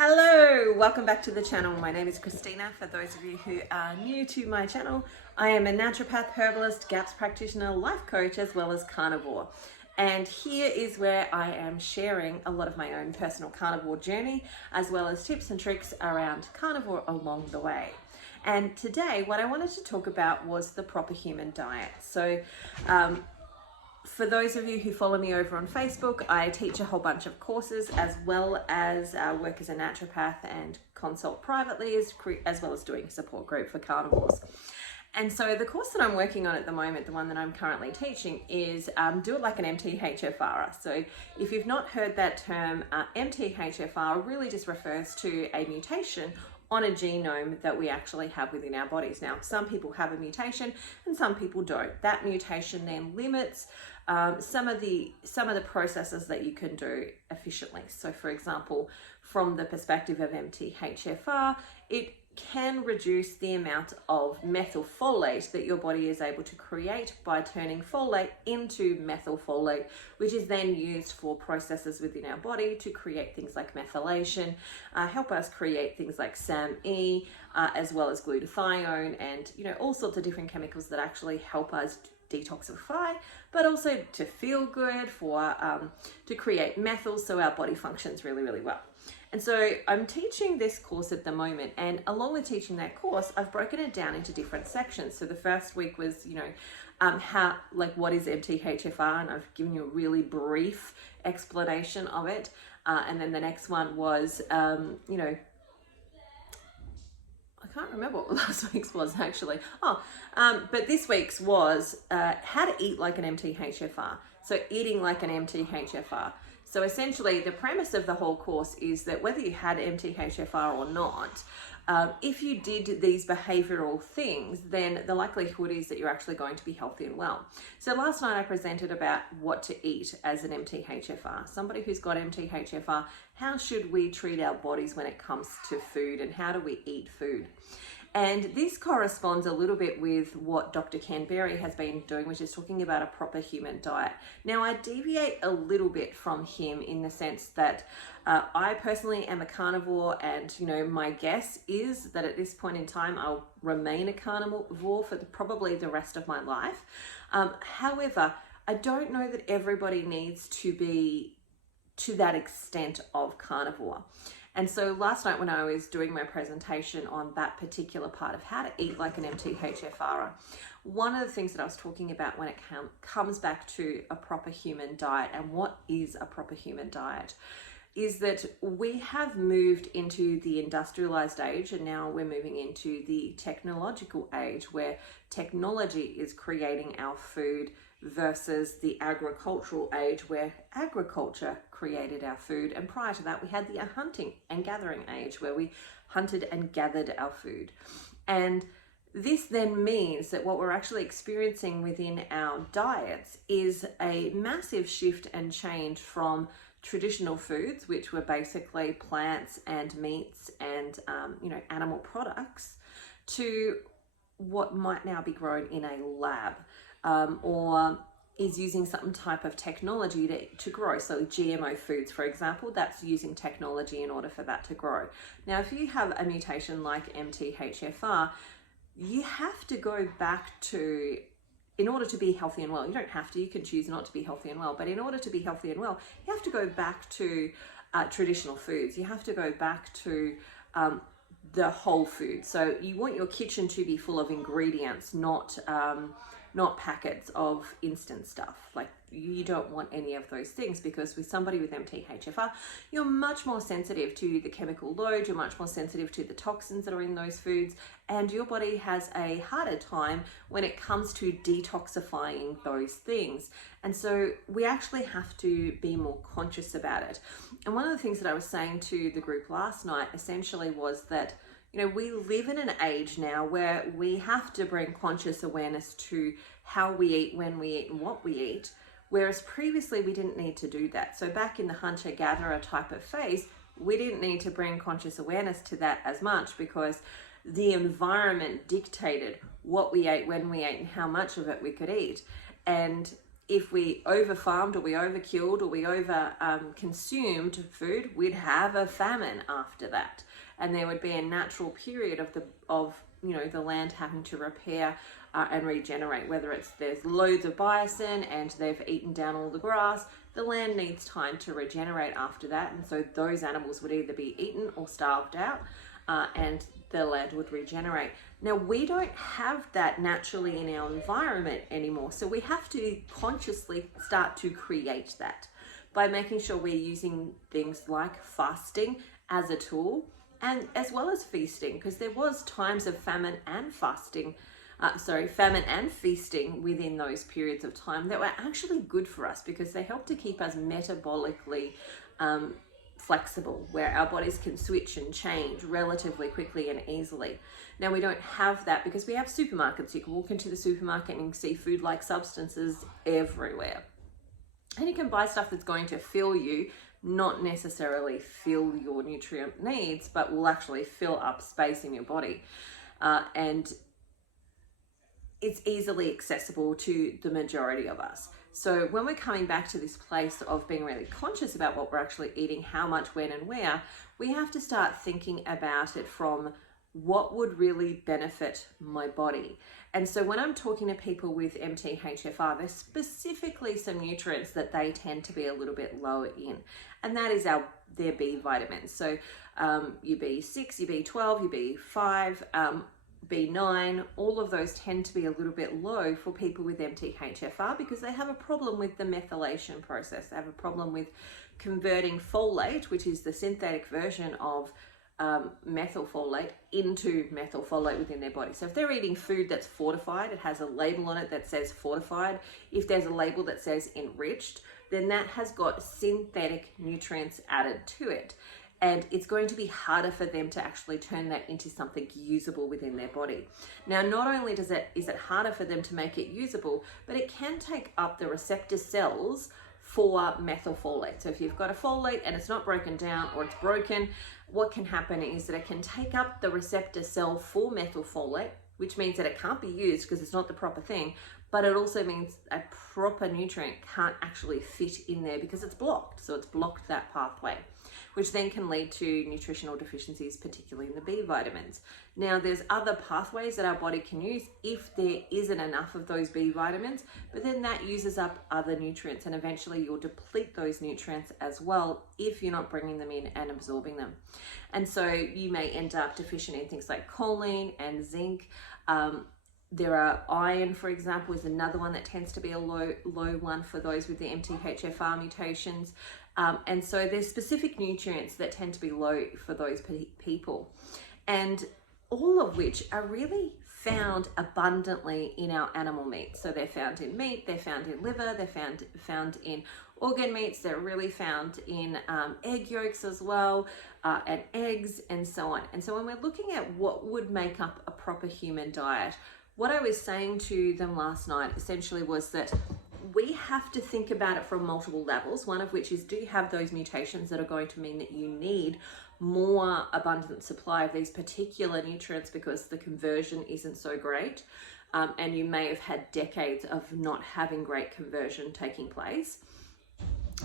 Hello, welcome back to the channel. My name is Christina. For those of you who are new to my channel, I am a naturopath, herbalist, GAPS practitioner, life coach, as well as carnivore. And here is where I am sharing a lot of my own personal carnivore journey, as well as tips and tricks around carnivore along the way. And today, what I wanted to talk about was the proper human diet. So, for those of you who follow me over on Facebook, I teach a whole bunch of courses, as well as work as a naturopath and consult privately, as well as doing a support group for carnivores. And so the course that I'm working on at the moment, the one that I'm currently teaching, is do it like an mthfr. So if you've not heard that term, mthfr really just refers to a mutation on a genome that we actually have within our bodies. Now, some people have a mutation and some people don't. That mutation then limits some of the processes that you can do efficiently. So for example, from the perspective of mthfr, it can reduce the amount of methylfolate that your body is able to create by turning folate into methylfolate, which is then used for processes within our body to create things like methylation, help us create things like SAMe, as well as glutathione, and all sorts of different chemicals that actually help us detoxify, but also to feel good, to create methyl, so our body functions really, really well. And so I'm teaching this course at the moment, and along with teaching that course, I've broken it down into different sections. So the first week was, what is mthfr, and I've given you a really brief explanation of it. And then the next one was, I can't remember what last week's was actually. But this week's was how to eat like an mthfr. So eating like an mthfr. So essentially the premise of the whole course is that whether you had mthfr or not, if you did these behavioral things, then the likelihood is that you're actually going to be healthy and well. So last night I presented about what to eat as an mthfr. Somebody who's got mthfr, how should we treat our bodies when it comes to food, and how do we eat food? And this corresponds a little bit with what Dr. Ken Berry has been doing, which is talking about a proper human diet. Now, I deviate a little bit from him in the sense that I personally am a carnivore, and my guess is that at this point in time I'll remain a carnivore for probably the rest of my life. However, I don't know that everybody needs to be to that extent of carnivore. And so last night when I was doing my presentation on that particular part of how to eat like an mthfr, one of the things that I was talking about when it comes back to a proper human diet and what is a proper human diet is that we have moved into the industrialized age, and now we're moving into the technological age where technology is creating our food versus the agricultural age where agriculture created our food. And prior to that, we had the hunting and gathering age where we hunted and gathered our food. And this then means that what we're actually experiencing within our diets is a massive shift and change from traditional foods, which were basically plants and meats and animal products, to what might now be grown in a lab, or is using some type of technology to grow. So GMO foods, for example, that's using technology in order for that to grow. Now, if you have a mutation like mthfr, you have to go back to, in order to be healthy and well, you don't have to, you can choose not to be healthy and well, but in order to be healthy and well, you have to go back to traditional foods. You have to go back to the whole food. So you want your kitchen to be full of ingredients, not packets of instant stuff. Like, you don't want any of those things, because with somebody with mthfr, you're much more sensitive to the chemical load, you're much more sensitive to the toxins that are in those foods, and your body has a harder time when it comes to detoxifying those things. And so we actually have to be more conscious about it. And one of the things that I was saying to the group last night essentially was that we live in an age now where we have to bring conscious awareness to how we eat, when we eat, and what we eat, whereas previously we didn't need to do that. So back in the hunter-gatherer type of phase, we didn't need to bring conscious awareness to that as much, because the environment dictated what we ate, when we ate, and how much of it we could eat. And if we over farmed or we over killed or we over consumed food, we'd have a famine after that, and there would be a natural period of the land having to repair and regenerate. Whether it's there's loads of bison and they've eaten down all the grass, the land needs time to regenerate after that, and so those animals would either be eaten or starved out, and the land would regenerate. Now, we don't have that naturally in our environment anymore, so we have to consciously start to create that by making sure we're using things like fasting as a tool, and as well as feasting, because there was times of famine and feasting within those periods of time that were actually good for us, because they help to keep us metabolically flexible, where our bodies can switch and change relatively quickly and easily. Now, we don't have that because we have supermarkets. You can walk into the supermarket and see food-like substances everywhere. And you can buy stuff that's going to fill you, not necessarily fill your nutrient needs, but will actually fill up space in your body. And it's easily accessible to the majority of us. So when we're coming back to this place of being really conscious about what we're actually eating, how much, when, and where, we have to start thinking about it from what would really benefit my body. And so when I'm talking to people with MTHFR, there's specifically some nutrients that they tend to be a little bit lower in, and that is their B vitamins. So your B6, your B12, your B5, B9, all of those tend to be a little bit low for people with MTHFR because they have a problem with the methylation process. They have a problem with converting folate, which is the synthetic version of methylfolate, into methylfolate within their body. So if they're eating food that's fortified, it has a label on it that says fortified. If there's a label that says enriched, then that has got synthetic nutrients added to it. And it's going to be harder for them to actually turn that into something usable within their body. Now, not only is it harder for them to make it usable, but it can take up the receptor cells for methylfolate. So if you've got a folate and it's not broken down, or it's broken, what can happen is that it can take up the receptor cell for methylfolate, which means that it can't be used because it's not the proper thing, but it also means a proper nutrient can't actually fit in there because it's blocked. So it's blocked that pathway, which then can lead to nutritional deficiencies, particularly in the B vitamins. Now, there's other pathways that our body can use if there isn't enough of those B vitamins, but then that uses up other nutrients, and eventually you'll deplete those nutrients as well if you're not bringing them in and absorbing them. And so you may end up deficient in things like choline and zinc. There are iron, for example, is another one that tends to be a low one for those with the MTHFR mutations. And so there's specific nutrients that tend to be low for those people, and all of which are really found abundantly in our animal meat. So they're found in meat, they're found in liver, they're found in organ meats, they're really found in egg yolks as well, and eggs, and so on. And so when we're looking at what would make up a proper human diet, what I was saying to them last night essentially was that we have to think about it from multiple levels, one of which is, do you have those mutations that are going to mean that you need more abundant supply of these particular nutrients because the conversion isn't so great, and you may have had decades of not having great conversion taking place.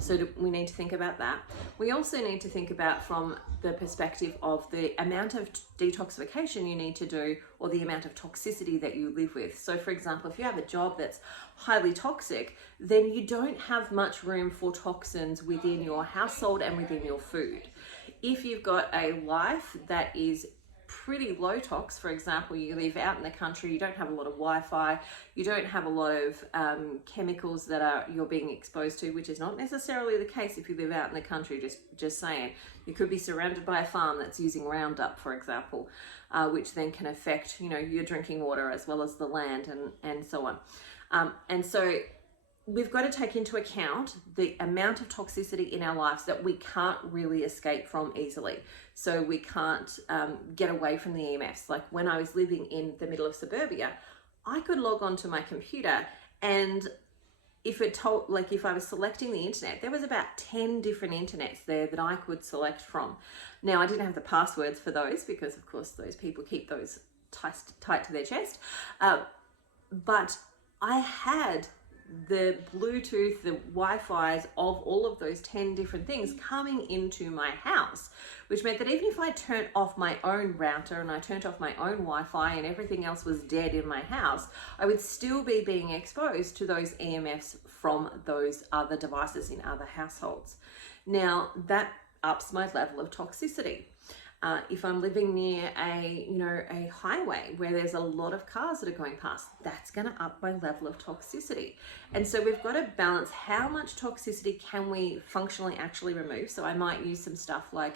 So we need to think about that. We also need to think about from the perspective of the amount of detoxification you need to do, or the amount of toxicity that you live with. So for example, if you have a job that's highly toxic, then you don't have much room for toxins within your household and within your food. If you've got a life that is pretty low tox, for example, you live out in the country, you don't have a lot of Wi-Fi, you don't have a lot of chemicals that you're being exposed to, which is not necessarily the case if you live out in the country, just saying. You could be surrounded by a farm that's using Roundup, for example, which then can affect, your drinking water as well as the land and so on. And so we've got to take into account the amount of toxicity in our lives that we can't really escape from easily. So we can't get away from the EMFs. Like when I was living in the middle of suburbia, I could log onto my computer, and if I was selecting the internet, there was about 10 different internets there that I could select from. Now, I didn't have the passwords for those because, of course, those people keep those tight to their chest. But I had the Bluetooth, the Wi-Fi's of all of those 10 different things coming into my house, which meant that even if I turned off my own router and I turned off my own Wi-Fi and everything else was dead in my house, I would still be being exposed to those EMFs from those other devices in other households. Now, that ups my level of toxicity. If I'm living near a highway where there's a lot of cars that are going past, that's going to up my level of toxicity. And so we've got to balance how much toxicity can we functionally actually remove. So I might use some stuff like,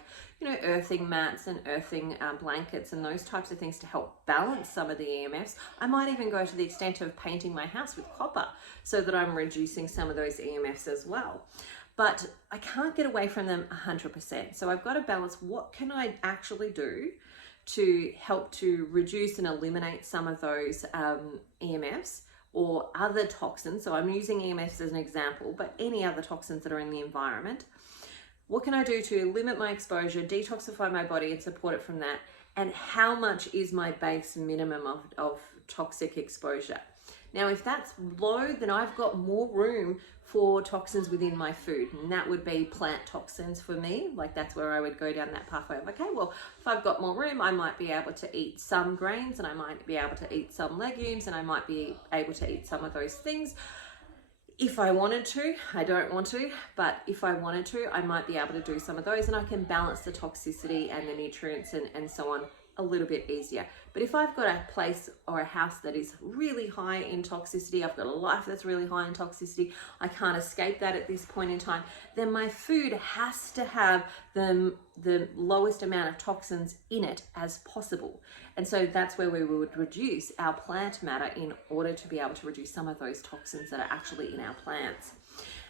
earthing mats and earthing blankets and those types of things to help balance some of the EMFs. I might even go to the extent of painting my house with copper so that I'm reducing some of those EMFs as well. But I can't get away from them 100%. So I've got to balance what can I actually do to help to reduce and eliminate some of those EMFs or other toxins. So I'm using EMFs as an example, but any other toxins that are in the environment. What can I do to limit my exposure, detoxify my body and support it from that? And how much is my base minimum of toxic exposure? Now, if that's low, then I've got more room for toxins within my food, and that would be plant toxins for me. Like, that's where I would go down that pathway of, okay, well, if I've got more room, I might be able to eat some grains, and I might be able to eat some legumes, and I might be able to eat some of those things. If I wanted to, I don't want to, but if I wanted to, I might be able to do some of those, and I can balance the toxicity and the nutrients and so on a little bit easier. But if I've got a place or a house that is really high in toxicity, I've got a life that's really high in toxicity, I can't escape that at this point in time, then my food has to have the lowest amount of toxins in it as possible. And so that's where we would reduce our plant matter in order to be able to reduce some of those toxins that are actually in our plants.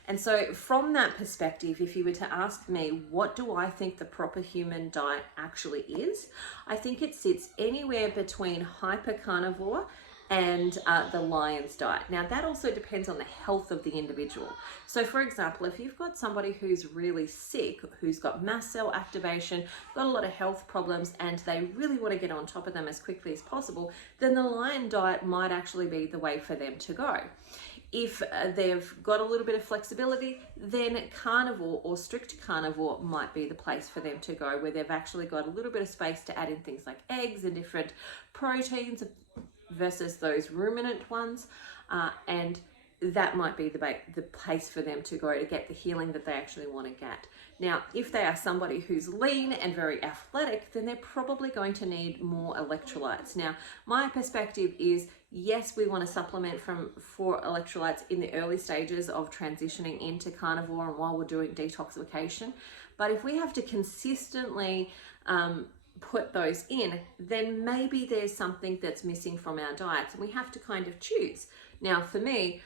And so from that perspective, if you were to ask me, what do I think the proper human diet actually is? I think it sits anywhere between hyper-carnivore and the lion's diet. Now, that also depends on the health of the individual. So for example, if you've got somebody who's really sick, who's got mast cell activation, got a lot of health problems, and they really want to get on top of them as quickly as possible, then the lion diet might actually be the way for them to go. If they've got a little bit of flexibility, then carnivore or strict carnivore might be the place for them to go, where they've actually got a little bit of space to add in things like eggs and different proteins versus those ruminant ones. And that might be the place for them to go to get the healing that they actually want to get. Now, if they are somebody who's lean and very athletic, then they're probably going to need more electrolytes. Now, my perspective is, yes, we want to supplement for electrolytes in the early stages of transitioning into carnivore and while we're doing detoxification. But if we have to consistently put those in, then maybe there's something that's missing from our diets, and we have to kind of choose. Now, for me,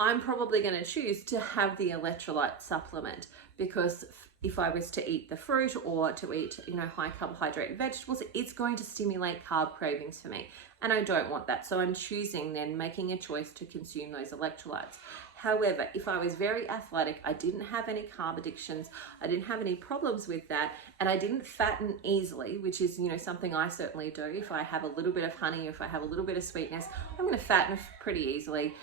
I'm probably going to choose to have the electrolyte supplement, because if I was to eat the fruit or to eat, high carbohydrate vegetables, it's going to stimulate carb cravings for me. And I don't want that. So I'm choosing then, making a choice to consume those electrolytes. However, if I was very athletic, I didn't have any carb addictions, I didn't have any problems with that, and I didn't fatten easily, which is, something I certainly do. If I have a little bit of honey, if I have a little bit of sweetness, I'm going to fatten pretty easily.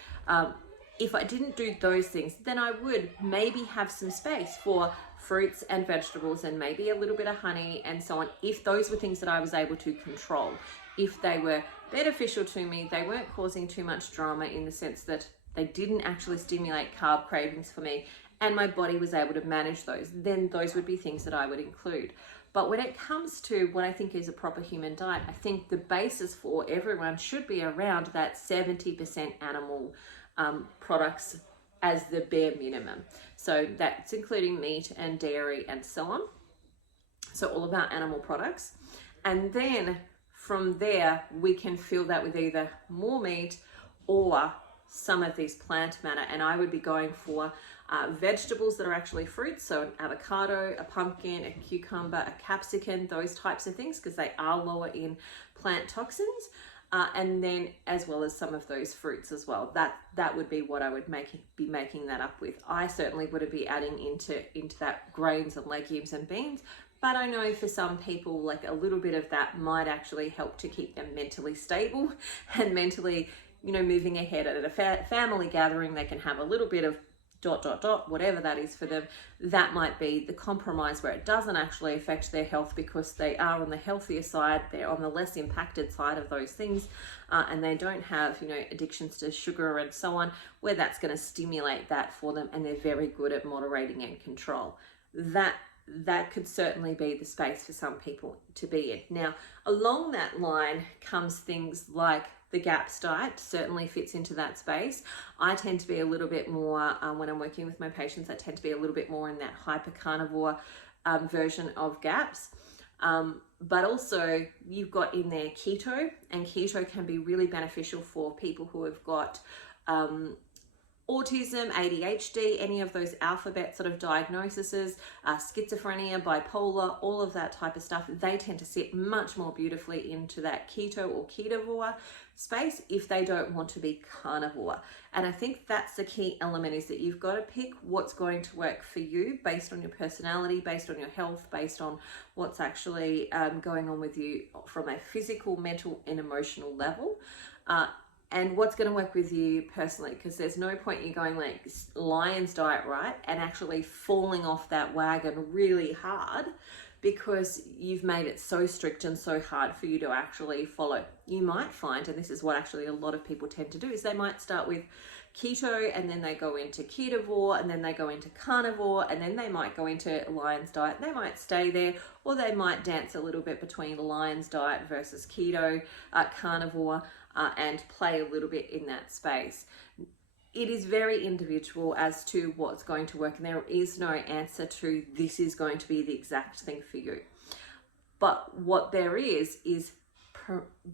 If I didn't do those things, then I would maybe have some space for fruits and vegetables and maybe a little bit of honey and so on, if those were things that I was able to control. If they were beneficial to me, they weren't causing too much drama in the sense that they didn't actually stimulate carb cravings for me, and my body was able to manage those, then those would be things that I would include. But when it comes to what I think is a proper human diet, I think the basis for everyone should be around that 70% animal products as the bare minimum. So that's including meat and dairy and so on. So all of our animal products. And then from there, we can fill that with either more meat or some of these plant matter. And I would be going for vegetables that are actually fruits. So an avocado, a pumpkin, a cucumber, a capsicum, those types of things, because they are lower in plant toxins. And then as well as some of those fruits as well. That would be what I would be making that up with. I certainly would be adding into that grains and legumes and beans, but I know for some people, like, a little bit of that might actually help to keep them mentally stable and mentally moving ahead at a family gathering, they can have a little bit of ... whatever that is for them. That might be the compromise where it doesn't actually affect their health because they are on the healthier side, they're on the less impacted side of those things, and they don't have addictions to sugar and so on, where that's going to stimulate that for them, and they're very good at moderating and control. That could certainly be the space for some people to be in. Now, along that line comes things like the GAPS diet certainly fits into that space. I tend to be a little bit more, when I'm working with my patients, I tend to be a little bit more in that hyper carnivore version of GAPS. But also you've got in there keto, and keto can be really beneficial for people who have got autism, ADHD, any of those alphabet sort of diagnoses, schizophrenia, bipolar, all of that type of stuff. They tend to sit much more beautifully into that keto or ketovore space if they don't want to be carnivore. And I think that's the key element, is that you've got to pick what's going to work for you based on your personality, based on your health, based on what's actually going on with you from a physical, mental and emotional level. And what's going to work with you personally, because there's no point you going like lion's diet, right, and actually falling off that wagon really hard because you've made it so strict and so hard for you to actually follow. You might find, and this is what actually a lot of people tend to do, is they might start with keto and then they go into ketovore and then they go into carnivore and then they might go into lion's diet. They might stay there, or they might dance a little bit between lion's diet versus keto, carnivore, and play a little bit in that space. It is very individual as to what's going to work, and there is no answer to this is going to be the exact thing for you. But what there is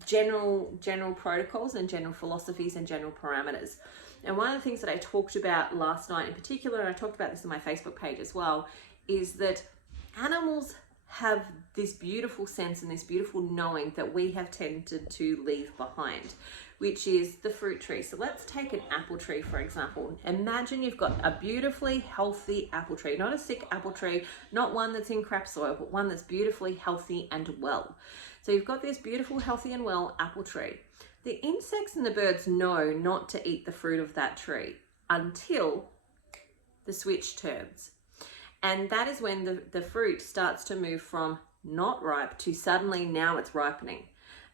general protocols and general philosophies and general parameters. And one of the things that I talked about last night in particular, and I talked about this on my Facebook page as well, is that animals have this beautiful sense and this beautiful knowing that we have tended to leave behind, which is the fruit tree. So let's take an apple tree, for example. Imagine you've got a beautifully healthy apple tree, not a sick apple tree, not one that's in crap soil, but one that's beautifully healthy and well. So you've got this beautiful, healthy and well apple tree. The insects and the birds know not to eat the fruit of that tree until the switch turns. And that is when the fruit starts to move from not ripe to suddenly now it's ripening.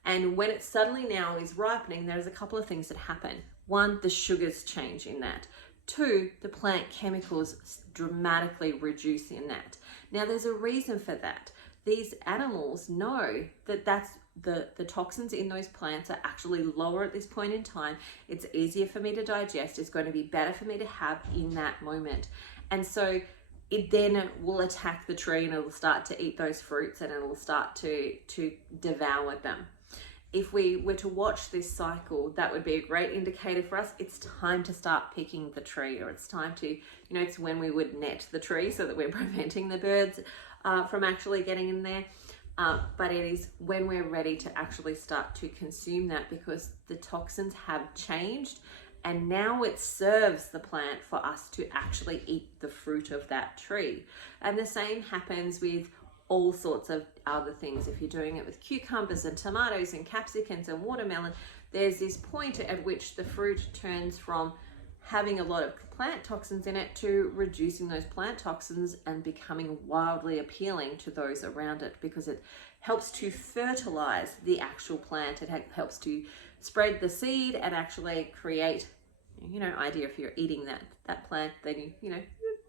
And when it suddenly now is ripening, there's a couple of things that happen. One, the sugars change in that. Two, the plant chemicals dramatically reduce in that. Now there's a reason for that. These animals know that that's the toxins in those plants are actually lower at this point in time. It's easier for me to digest. It's going to be better for me to have in that moment. And so it then will attack the tree and it'll start to eat those fruits and it'll start to devour them. If we were to watch this cycle, that would be a great indicator for us. It's time to start picking the tree, or it's time to, it's when we would net the tree so that we're preventing the birds from actually getting in there. But it is when we're ready to actually start to consume that, because the toxins have changed and now it serves the plant for us to actually eat the fruit of that tree. And the same happens with all sorts of other things. If you're doing it with cucumbers and tomatoes and capsicums and watermelon, there's this point at which the fruit turns from having a lot of plant toxins in it to reducing those plant toxins and becoming wildly appealing to those around it, because it helps to fertilize the actual plant. It helps to spread the seed and actually create, idea if you're eating that plant, then you're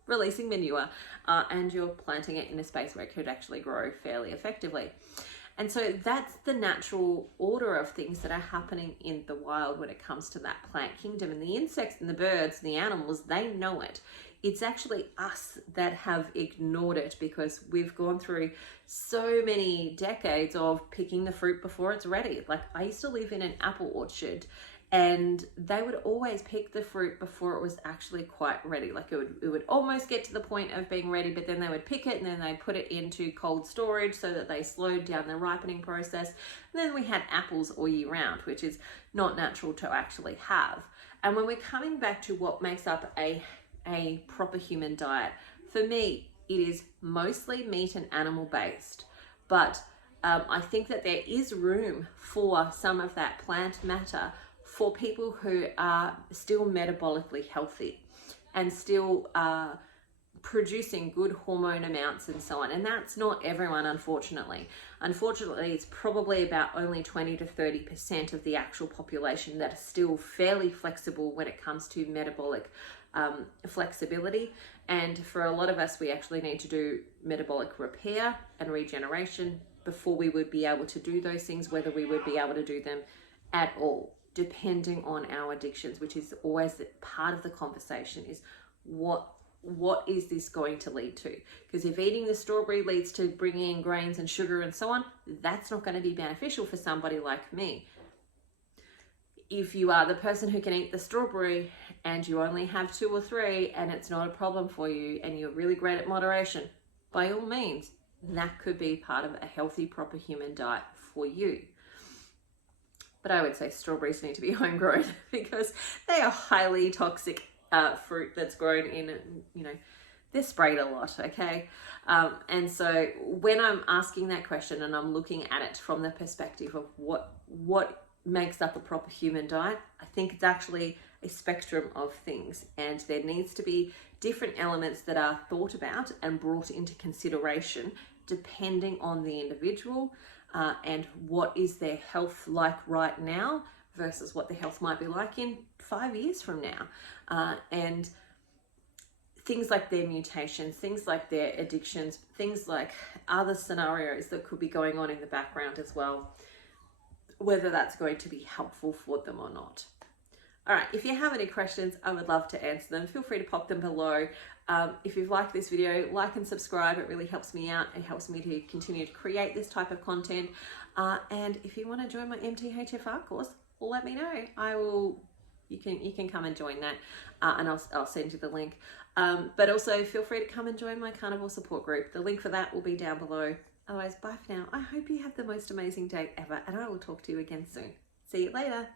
releasing manure and you're planting it in a space where it could actually grow fairly effectively. And so that's the natural order of things that are happening in the wild when it comes to that plant kingdom. And the insects and the birds and the animals, they know it. It's actually us that have ignored it, because we've gone through so many decades of picking the fruit before it's ready. Like, I used to live in an apple orchard, and they would always pick the fruit before it was actually quite ready. Like it would almost get to the point of being ready, but then they would pick it and then they'd put it into cold storage so that they slowed down the ripening process. And then we had apples all year round, which is not natural to actually have. And when we're coming back to what makes up a proper human diet, for me, it is mostly meat and animal based. But I think that there is room for some of that plant matter for people who are still metabolically healthy and still producing good hormone amounts and so on. And that's not everyone, unfortunately. Unfortunately, it's probably about only 20 to 30% of the actual population that are still fairly flexible when it comes to metabolic flexibility. And for a lot of us, we actually need to do metabolic repair and regeneration before we would be able to do those things, whether we would be able to do them at all, depending on our addictions, which is always part of the conversation, is what is this going to lead to? Because if eating the strawberry leads to bringing in grains and sugar and so on, that's not going to be beneficial for somebody like me. If you are the person who can eat the strawberry and you only have 2 or 3 and it's not a problem for you and you're really great at moderation, by all means, that could be part of a healthy, proper human diet for you. But I would say strawberries need to be homegrown because they are highly toxic fruit that's grown in, they're sprayed a lot, okay? And so when I'm asking that question and I'm looking at it from the perspective of what makes up a proper human diet, I think it's actually a spectrum of things, and there needs to be different elements that are thought about and brought into consideration depending on the individual and what is their health like right now versus what the health might be like in 5 years from now. And things like their mutations, things like their addictions, things like other scenarios that could be going on in the background as well, whether that's going to be helpful for them or not. All right, if you have any questions, I would love to answer them. Feel free to pop them below. If you've liked this video, like and subscribe. It really helps me out. It helps me to continue to create this type of content. And if you want to join my mthfr course, let me know. You can come and join that, and I'll send you the link. But also feel free to come and join my Carnivore support group. The link for that will be down below. Otherwise, bye for now. I hope you have the most amazing day ever, and I will talk to you again soon. See you later.